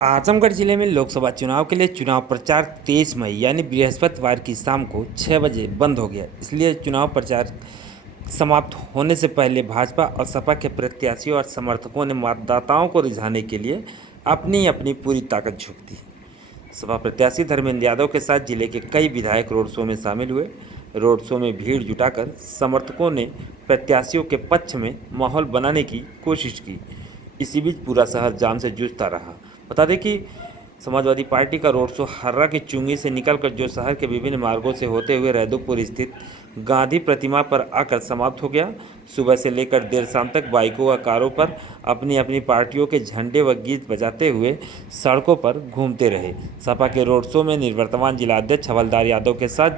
आजमगढ़ जिले में लोकसभा चुनाव के लिए चुनाव प्रचार 23 मई यानी बृहस्पतिवार की शाम को 6 बजे बंद हो गया। इसलिए चुनाव प्रचार समाप्त होने से पहले भाजपा और सपा के प्रत्याशियों और समर्थकों ने मतदाताओं को रिझाने के लिए अपनी अपनी पूरी ताकत झोंक दी। सपा प्रत्याशी धर्मेंद्र यादव के साथ जिले के कई विधायक रोड शो में शामिल हुए। रोड शो में भीड़ जुटाकर समर्थकों ने प्रत्याशियों के पक्ष में माहौल बनाने की कोशिश की। इसी बीच पूरा शहर जाम से जूझता रहा। बता दें कि समाजवादी पार्टी का रोड शो हर्रा की चुंगी से निकलकर जो शहर के विभिन्न मार्गों से होते हुए रैदुकपुर स्थित गांधी प्रतिमा पर आकर समाप्त हो गया। सुबह से लेकर देर शाम तक बाइकों व कारों पर अपनी अपनी पार्टियों के झंडे व गीत बजाते हुए सड़कों पर घूमते रहे। सपा के रोड शो में निवर्तमान जिलाध्यक्ष हवलदार यादव के साथ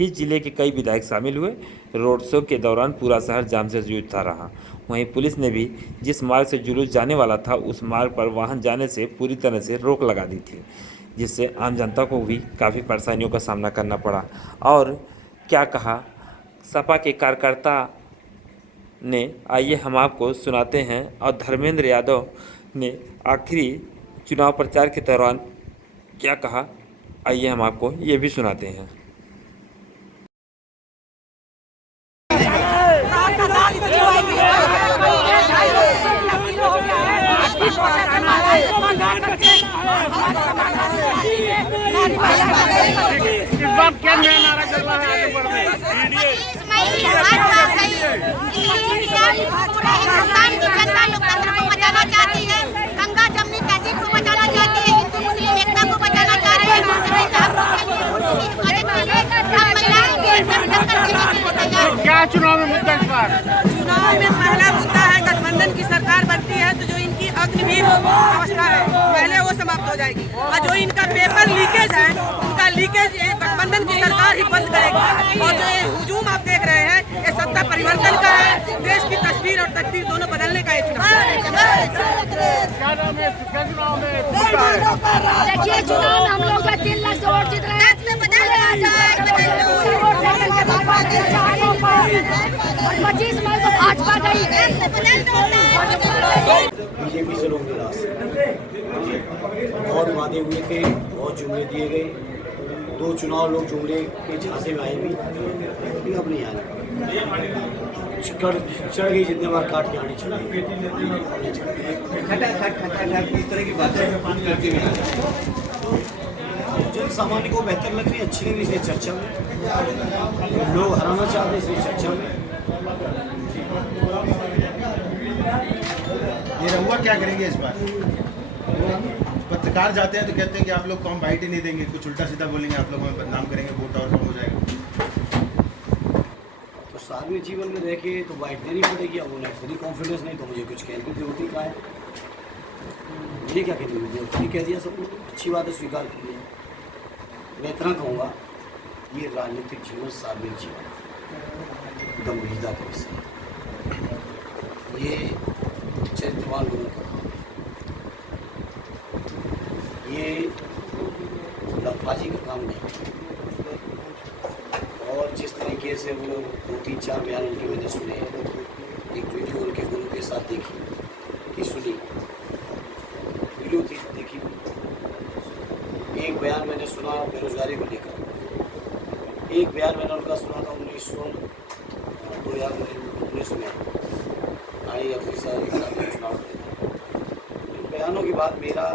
ही जिले के कई विधायक शामिल हुए। रोड शो के दौरान पूरा शहर जाम से जूझता रहा। वहीं पुलिस ने भी जिस मार्ग से जुलूस जाने वाला था उस मार्ग पर वाहन जाने से पूरी तरह से रोक लगा दी थी, जिससे आम जनता को भी काफ़ी परेशानियों का सामना करना पड़ा। और क्या कहा सपा के कार्यकर्ता ने, आइए हम आपको सुनाते हैं। और धर्मेंद्र यादव ने आखिरी चुनाव प्रचार के दौरान क्या कहा, आइए हम आपको ये भी सुनाते हैं। इस बार क्या नया नारा चल रहा है आगे बढ़ने? पूरे हिंदुस्तान की जनता लोकतंत्र को बचाना चाहती है, गंगा जमनी तहजीब को बचाना चाहती है, हिंदू मुस्लिम एकता को बचाना चाह रही है। क्या चुनाव में मुद्दा इस बार? चुनाव में पहला मुद्दा है गठबंधन की सरकार बनती है तो जो इनकी अग्निवीर अवस्था है पहले वो समाप्त हो जाएगी, और जो इनका पेपर लीकेज है उनका लीकेज गठबंधन की सरकार ही बंद करेगी। और जो ये हुजूम आप देख रहे हैं ये सत्ता परिवर्तन का है, देश की तस्वीर और तकदीर दोनों बदलने का एक चुनाव है। क्या नाम है? क्या चुनाव में मुद्दा है? देखिए चुनाव हम लोग 3 लाख से वोट जीत रहे हैं। 25 मई को भाजपा गई। बीजेपी से लोग निराश बहुत वादे हुए थे, बहुत जुमले दिए गए। 2 चुनाव लोग जुमले के झांसे में आए भी अब नहीं आए। चढ़ गई जितने बार काट के आने चढ़ी इस तरह की बातें जन सामान्य को बेहतर लग रही, अच्छी लग रही इसलिए चर्चा में लोग हराना चाहते हैं, इसलिए चर्चा में। ये रहुआ क्या करेंगे इस बार? पत्रकार जाते हैं तो कहते हैं कि आप लोग को हम बाइट ही नहीं देंगे, कुछ उल्टा सीधा बोलेंगे, आप लोग हमें बदनाम करेंगे, वोट और कम हो जाएगा। तो सार्वजनिक जीवन में रह के तो बाइट देनी पड़ेगी। अब उन्हें खुद ही कॉन्फिडेंस नहीं तो मुझे कुछ कहने की जरूरत ही कहाँ है। ये क्या कहती हुई खुद कह दिया, सब अच्छी बात है, स्वीकार कर लिया। मैं इतना कहूँगा ये राजनीतिक जीवन सार्वजनिक जीवन गंभीरता का विषय है। ये चरित्रवान लोगों का काम है, ये लफाजी का काम नहीं। और जिस तरीके से वो 2-3-4 बयान उनके मैंने सुने, एक वीडियो उनके गुरु के साथ देखी कि सुनी वीडियो थी देखी। एक बयान मैंने सुना बेरोजगारी को लेकर, एक बयान मैंने उनका सुना था 2019 में आई अपनी चुनाव। इन बयानों के बाद मेरा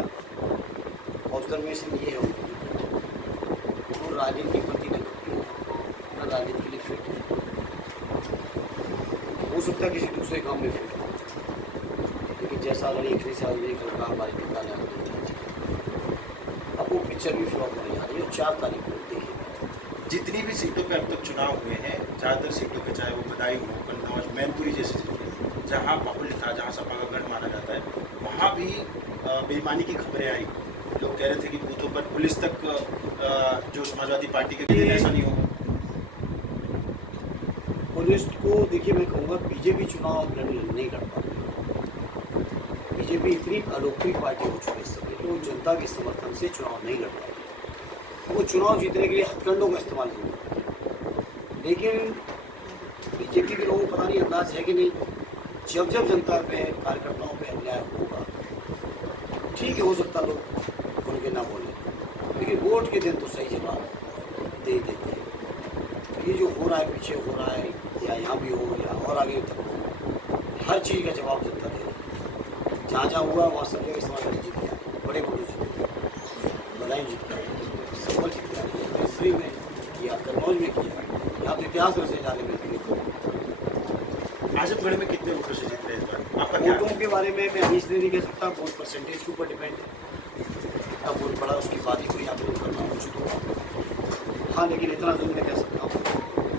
ऑब्जर्वेशन ये है वो राजनीति के प्रति न राजनीति के लिए फिट है। हो सकता है किसी दूसरे काम में फिट हो, लेकिन जैसा अगर एक साल एक लड़का हमारे निकाल अब वो पिक्चर भी फ्लॉप होने जा रही है। 4 तारीख को देखिए। जितनी भी सीटों पे अब तक चुनाव हुए हैं, ज़्यादातर सीटों पे चाहे वो बदायूं हो, कन्नौज, मैनपुरी जैसी सीटें जहाँ बाहुल्य था, जहाँ सपा का गढ़ माना जाता है, वहाँ भी बेईमानी की खबरें आई। लोग कह रहे थे कि बूथों पर पुलिस तक जो समाजवादी पार्टी के लिए ऐसा नहीं होगा। पुलिस को देखिए, मैं कहूँगा बीजेपी चुनाव नहीं लड़ पा रही। बीजेपी इतनी अलोकप्रिय पार्टी हो चुकी है इस समय, वो जनता के समर्थन से चुनाव नहीं लड़ पा रही। वो चुनाव जीतने के लिए हथकंडों का इस्तेमाल नहीं कर रही। लेकिन बीजेपी के लोगों को पता नहीं अंदाज है कि नहीं, जब जब जनता पे कार्यकर्ताओं पे अन्याय होगा ठीक है, हो सकता लोग खुल के ना बोले, लेकिन वोट के दिन तो सही जवाब दे ही देते हैं। ये जो हो रहा है, पीछे हो रहा है, या यहाँ भी हो या और आगे तक हो, हर चीज़ का जवाब जनता दे रही है। जहाँ जहाँ हुआ वहाँ सब जगह समाजवादी जीत गया, बड़े वोटों जीत गए, बदायूं जीत गया, संभल जीत गया, मिस्त्री में किया, कन्नौज में किया, यहाँ तो इतिहास रचे जाने में किया। आजमगढ़ में कितने वोटों से जीत रहे हैं इस बार? आपका क्या? वोटों के बारे में मैं अभी इसलिए नहीं कह सकता, वोट परसेंटेज के ऊपर डिपेंड है, कितना वोट पड़ा उसकी बात ही कोई आकलन करना उचित होगा। हाँ, लेकिन इतना जरूर मैं कह सकता हूँ,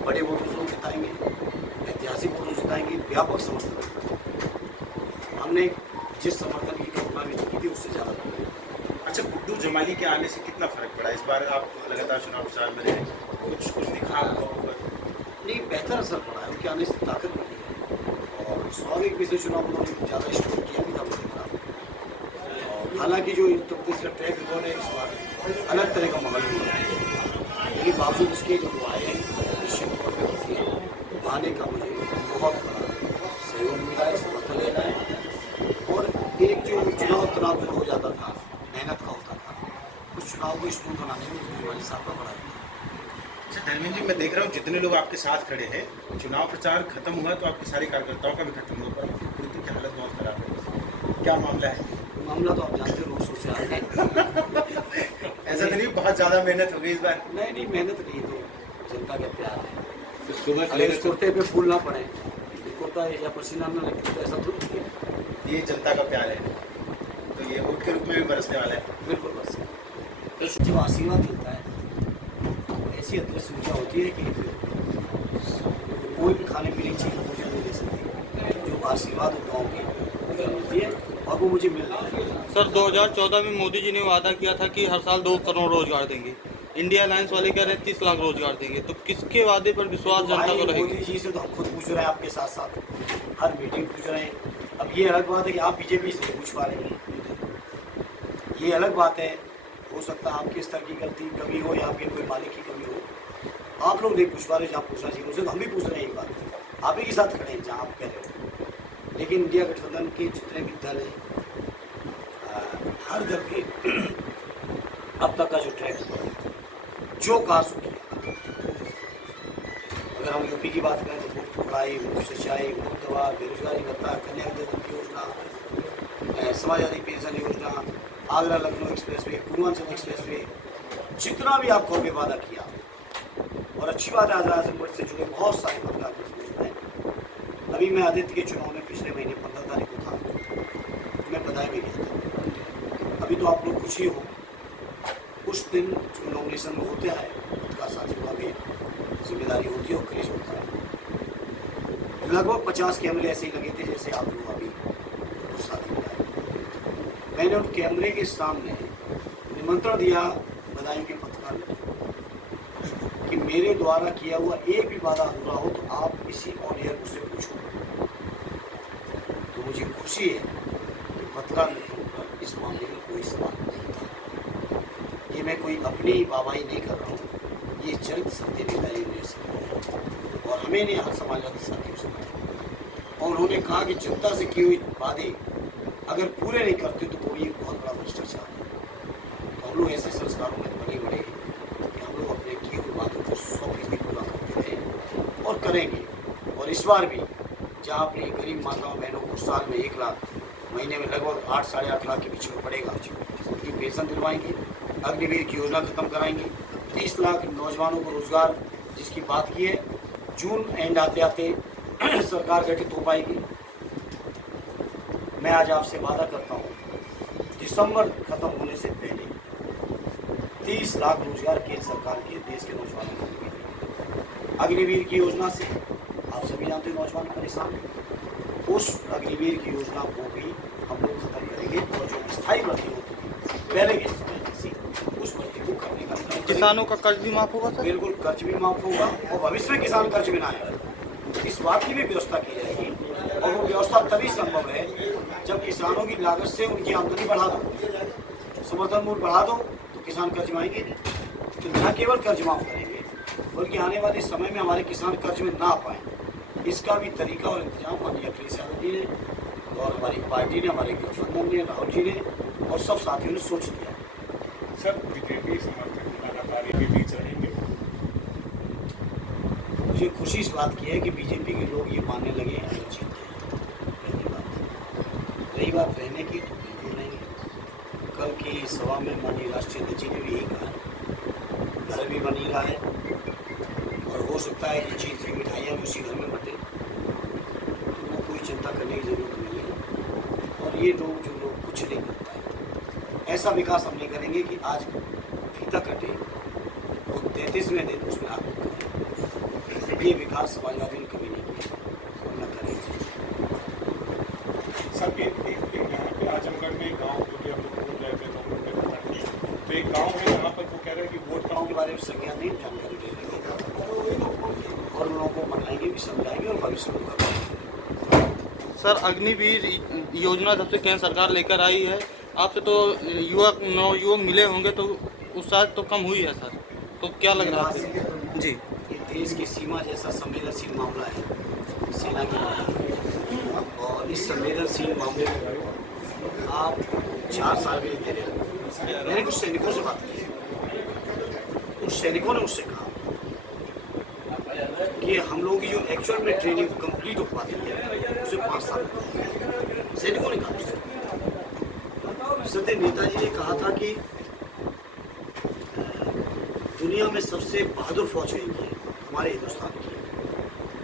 बड़े वोटों से जिताएंगे, ऐतिहासिक वोटों से जिताएंगे, व्यापक समर्थन। हमने जिस समर्थन की कल्पना में की थी उससे ज़्यादा। अच्छा, गुड्डू जमाली के आने से कितना फर्क पड़ा? इस बार आप लगातार चुनाव प्रचार में रहे, कुछ दिखा आपको? नहीं, बेहतर असर पड़ा है, उनके आने से ताकत मिली है, और स्वाभाविक भी से चुनाव उन्होंने ज़्यादा स्कोर किया भी था मुझे खराब। हालांकि जो उत्तर प्रदेश का ट्रैक रिकॉर्ड है इस बार अलग तरह का माहौल हुआ है, लेकिन बावजूद इसके जो वो आए निश्चित तौर पर होती आने का मुझे बहुत बड़ा सहयोग मिला है, समर्थन लेना है। और एक जो चुनाव तनाव जो हो जाता था, मेहनत का होता था, उस चुनाव को स्मूथ बनाने में मुझे वाली साहब का बड़ा है। अच्छा धर्मेंद्र जी, मैं देख रहा हूँ जितने लोग आपके साथ खड़े हैं, चुनाव प्रचार खत्म हुआ तो आपके सारे कार्यकर्ताओं का भी खत्म हुआ, पर आपकी पुलिस की हालत बहुत खराब है। क्या मामला है? मामला तो आप जानते हो, रोज से आ रहे हैं। ऐसा तो नहीं बहुत ज़्यादा मेहनत हो गई इस बार? नहीं, मेहनत नहीं, तो जनता का प्यार है। अगर इस कुर्ते पे फूल ना पड़े, कुर्ता या पसीना ना लगे तो ऐसा थोड़ी है। ये जनता का प्यार है, तो ये वोट के रूप में भी बरसने वाला है। बिल्कुल बस जो आशीर्वाद मिलता है, ऐसी अदृश्य ऊर्जा होती है कि कोई भी खाने पीने की चीज़ मुझे नहीं दे सकती। जो आशीर्वाद दुआओं की मिलती है, और वो मुझे मिल रहा है। सर 2014 में मोदी जी ने वादा किया था कि हर साल 2 करोड़ रोजगार देंगे। इंडिया अलायंस वाले कह रहे हैं 30 लाख रोजगार देंगे, तो किसके वादे पर विश्वास जनता को रहेगी? मोदी जी से तो हम खुद पूछ रहे हैं, आपके साथ साथ हर मीटिंग पूछ रहे हैं। अब ये अलग बात है कि आप बीजेपी से पूछ पा रहे हैं, ये अलग बात है। हो सकता है आपके स्तर की गलती कमी हो या आपके कोई मालिक की कमी हो, आप लोग नहीं पूछ पा रहे जहाँ पूछना चाहिए उनसे, तो हम भी पूछ रहे हैं। एक बात आप ही के साथ खड़े हैं जहाँ आप कह रहे हो, लेकिन इंडिया गठबंधन के जितने भी दल हैं, हर दल के अब तक का जो ट्रैक जो कहा सो किया। अगर हम यूपी की बात करें तो मुफ्त पढ़ाई, मुफ्त सिंचाई, मुफ्त दवा, बेरोजगारी भत्ता, कन्या विद्याधन योजना, समाजवादी पेंशन योजना, आगरा लखनऊ एक्सप्रेसवे, पूर्वांचल एक्सप्रेसवे, जितना भी आपको हमने वादा किया। और अच्छी बात है, आजमगढ़ से जुड़े बहुत सारे पत्रकार हैं। अभी मैं आदित्य के चुनाव में पिछले महीने 15 तारीख को था, मैं बधाई में गया था। अभी तो आप लोग खुश ही हो, उस दिन जो नॉमिनेशन में होते हैं पत्रकार साथियों का भी जिम्मेदारी होती है और क्रेज होता है। लगभग 50 कैमरे ऐसे ही लगे थे जैसे आप लोग अभी उस साथी में आए। मैंने उन कैमरे के सामने निमंत्रण दिया बदायूं के पत्रकार कि मेरे द्वारा किया हुआ एक भी वादा अधूरा हो तो आप किसी ऑन एयर मुझसे पूछो। तो मुझे खुशी है कि पत्रकार मित्रों पर इस मामले में कोई सवाल नहीं था। ये मैं कोई अपनी वाहवाही नहीं कर रहा हूँ, ये चरित्र सत्य नेता है और हमें नहीं हर समाजवादी साथियों से और उन्होंने कहा कि जनता से किए हुए वादे अगर पूरे नहीं करते तो वो भी एक बहुत बड़ा भ्रष्टाचार है। तो हम लोग ऐसे संस्कारों में बड़े बड़े कि हम लोग अपने किए हुए वादों को 100% पूरा करते रहे और करेंगे। और इस बार भी जहाँ अपनी गरीब माताओं बहनों को साल में 1 लाख, महीने में लगभग 8 साढ़े 8 लाख के बीच में पड़ेगा, उनकी पेंशन दिलवाएंगे, अग्निवीर की योजना खत्म कराएंगे, 30 लाख नौजवानों को रोजगार जिसकी बात की है, जून एंड आते आते सरकार गठित हो पाएगी। मैं आज आपसे वादा करता हूँ दिसंबर खत्म होने से पहले 30 लाख रोजगार केंद्र सरकार के देश के नौजवानों को मिलेंगे। अग्निवीर की योजना से आप सभी जानते हैं नौजवान परेशान हैं, उस अग्निवीर की योजना को भी हम लोग खत्म करेंगे और जो स्थायी भर्ती होती थी पहले के समय किसी उस भर्ती को करने का। किसानों का कर्ज भी माफ होगा सर? बिल्कुल, कर्ज भी माफ होगा और भविष्य में किसान कर्ज में ना आएगा, इस बात की भी व्यवस्था की जाएगी। और वो व्यवस्था तभी संभव है जब किसानों की लागत से उनकी आमदनी बढ़ा दो, समर्थन मूल्य बढ़ा दो, तो किसान कर्ज में आएंगे। तो न केवल कर्ज माफ करेंगे बल्कि आने वाले समय में हमारे किसान कर्ज में ना पाएँ, इसका भी तरीका और इंतजाम माननीय अखिलेश यादव जी ने और हमारी पार्टी ने, हमारे गठबंधन ने, राहुल जी ने और सब साथियों ने सोच लिया। सर बीजेपी समर्थक लगातार के बीच रहेंगे। मुझे खुशी इस बात की है कि बीजेपी के लोग ये मानने लगे हैं अगर जीतते हैं। पहली बात रही बात रहने की, तो बिल्कुल रहेंगे। कल की सभा में माननीय राष्ट्रीय अध्यक्ष जी ने भी यही कहा है, घर भी बन ही रहा है और हो सकता है कि जीत की मिठाइयाँ भी उसी घर में बटे, तो वो कोई चिंता करने की जरूरत नहीं है। और ये लोग जो लोग कुछ नहीं कर पाए, ऐसा विकास हम नहीं करेंगे कि आज फीता कटे और 33वें दिन उसमें आगे करें। ये विकास समाजवादी ने कभी नहीं किया और न करेंगे। सर यहाँ पे आजमगढ़ में एक गाँव जो कि हम लोग बोल रहे थे, तो हम लोग ने पता किया, तो एक गाँव है जहाँ पर वो कह रहे हैं कि वोट गाँव के बारे में संज्ञान नहीं, जानकारी दे देंगे और लोगों को मनाएंगे भी, समझाएंगे और भविष्य में होगा। सर अग्निवीर योजना जब से केंद्र सरकार लेकर आई है, आपसे तो नवयुवक मिले होंगे, तो उत्साह तो कम हुई है सर, तो क्या लग रहा है? जी, ये देश की सीमा जैसा संवेदनशील मामला है सेना की, और इस संवेदनशील मामले को आप 4 साल के लिए दे रहे हैं। मैंने कुछ सैनिकों से बात की, उस सैनिकों ने मुझसे कहा कि हम लोग की जो एक्चुअल में ट्रेनिंग कंप्लीट हो पाती है उसे 5 साल लगते हैं। सैनिकों ने कहा मुझसे। सदैव नेताजी ने कहा था कि दुनिया में सबसे बहादुर फौज है हमारे हिंदुस्तान की।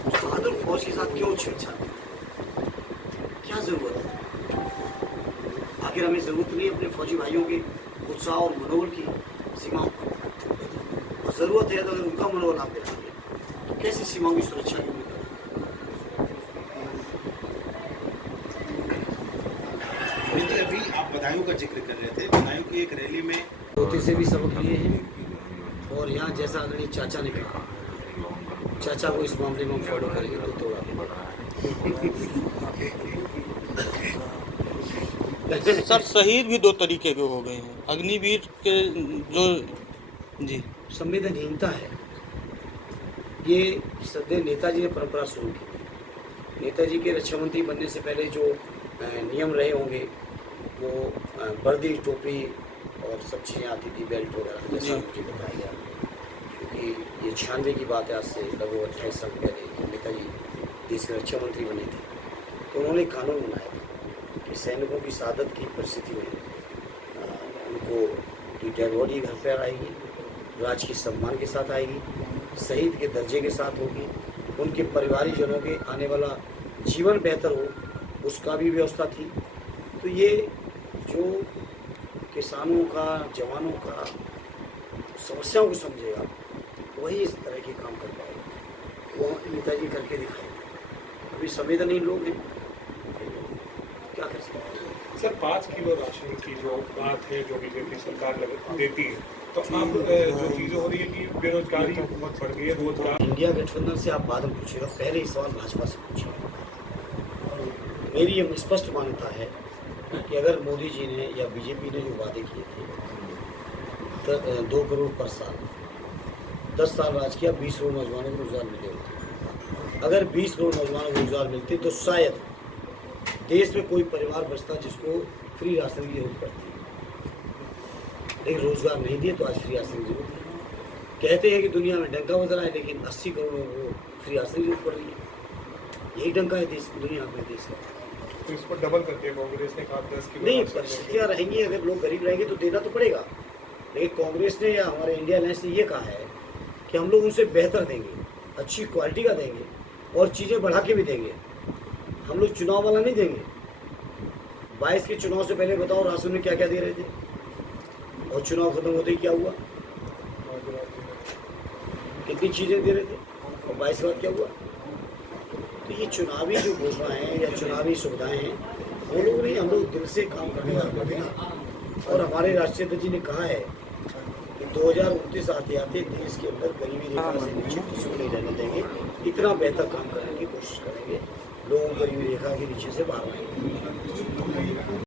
उस बहादुर फौज के साथ क्यों छेड़छाड़, क्या जरूरत है? आखिर हमें जरूरत नहीं अपने फौजी भाइयों के उत्साह और मनोबल की सीमाओं पर, और जरूरत है तो अगर उनका मनोबल आप दिलाएंगे तो कैसी सीमाओं की सुरक्षा की उम्मीद करें? मित्र, अभी आप बदायूं का जिक्र कर रहे थे। बदायूं की एक रैली में तोते से भी सबक लिए हैं, और यहाँ जैसा आदरणीय चाचा ने कहा, चाचा को इस मामले में हम फॉलो करेंगे तो तोड़ा सर शहीद भी 2 तरीके के हो गए हैं, अग्निवीर के जो जी संवेदनहीनता है। ये सदैव नेताजी ने परंपरा शुरू की थी। नेताजी के रक्षा मंत्री बनने से पहले जो नियम रहे होंगे, वो वर्दी, टोपी और सब चीज़ें आती थी, बेल्ट वगैरह, जैसा मुझे बताया गया। क्योंकि ये 96 की बात है, आज से लगभग 28 साल पहले जब नेताजी देश के रक्षा मंत्री बने थे, तो उन्होंने कानून बनाया था कि सैनिकों की शहादत की परिस्थिति में उनको की डेड बॉडी घर पर आएगी, राजकीय सम्मान के साथ आएगी, शहीद के दर्जे के साथ होगी, उनके परिवारीजनों के आने वाला जीवन बेहतर हो उसका भी व्यवस्था थी। तो ये जो किसानों का, जवानों का समस्याओं को समझेगा वही इस तरह के काम कर पाएगा। वो नेताजी करके दिखाए। अभी संवेदनहीन लोग हैं, क्या कर सकते हैं? सर 5 किलो राशन की जो बात है, जो बीजेपी सरकार देती है, तो अब जो चीज़ें हो रही है कि बेरोजगारी बहुत बढ़ गई है, रोजगार। इंडिया गठबंधन से आप बाद में पूछेगा, पहले ही सवाल भाजपा से पूछेगा। मेरी ये स्पष्ट मान्यता है कि अगर मोदी जी ने या बीजेपी ने जो वादे किए थे 2 करोड़ पर साल, 10 साल राज किया, 20 करोड़ नौजवानों को रोजगार मिले होते। अगर 20 करोड़ नौजवानों को रोजगार मिलते तो शायद देश में कोई परिवार बचता जिसको फ्री राशन की जरूरत पड़ती। लेकिन रोजगार नहीं दिए तो आज फ्री राशन की जरूरत है। कहते हैं कि दुनिया में डंका बज रहा है, लेकिन 80 करोड़ लोगों को फ्री राशन की जरूरत पड़ रही है। यही डंका है देश, दुनिया में देश का। तो इसको डबल कर दिया कांग्रेस ने, कहा 10 किलो। नहीं, परिस्थितियाँ रहेंगी, अगर लोग गरीब रहेंगे तो देना तो पड़ेगा। लेकिन कांग्रेस ने या हमारे इंडिया अलायंस ने ये कहा है कि हम लोग उनसे बेहतर देंगे, अच्छी क्वालिटी का देंगे और चीज़ें बढ़ा के भी देंगे। हम लोग चुनाव वाला नहीं देंगे। 22 के चुनाव से पहले बताओ राशन में क्या क्या दे रहे थे, और चुनाव खत्म होते ही क्या हुआ, कितनी चीज़ें दे रहे थे, और 22 के बाद क्या हुआ। तो ये चुनावी जो घोषणा है या चुनावी सुविधाएं हैं, वो लोग नहीं, हम लोग दिल से काम करने वाले हैं। और हमारे राष्ट्रीय अध्यक्ष जी ने कहा है कि 2029 आते आते देश के अंदर गरीबी रेखा से नीचे किसी को नहीं रहने देंगे, इतना बेहतर काम करने की कोशिश करेंगे, लोगों को गरीबी रेखा के नीचे से बाहर आएंगे।